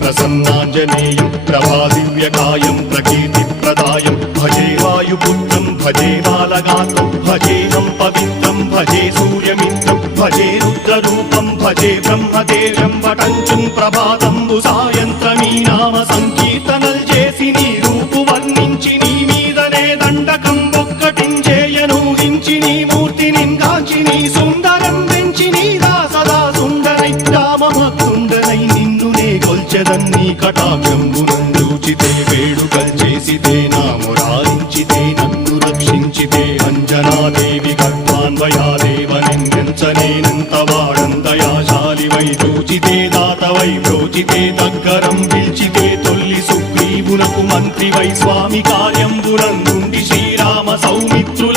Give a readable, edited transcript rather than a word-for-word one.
ప్రసన్నాంజనేయం ప్రభాదివ్యకాయం ప్రకీర్తిప్రదాయం భజే వాయుపుత్రం భజే బాలగాత్రం భజేహం పవిత్రం భజే సూర్యమిత్రం భజే రుద్రరూపం భజే బ్రహ్మదేవం వటంచుం ప్రభాతంబు సాయంత్రమీ నామ సంకీర్తనల్ చేసి నీ రూపు వర్ణించి నీ మీదనే దండకం ఒక్కటించేయనూహించి నీ మూర్తి నింగాంచి నీ సుందరం వెంచి నీ దాసదా సుందరై రామభక్తుండనై నిన్నునే కొల్చెదన్నీ కటాక్షంబునందూచితే వేడుకల్ చేసితే నామురారించితే నన్ను రక్షించితే అంజనాదేవి గర్భాన్వయాదేవ నిందించనేనంత వాడంతయాశాలివై చూచితే దాతవై ప్రోచితే దగ్గరం పిల్చితే తొల్లి సుగ్రీవునకు మంత్రివై స్వామి కార్యంబునందుండి శ్రీరామ సౌమిత్రుల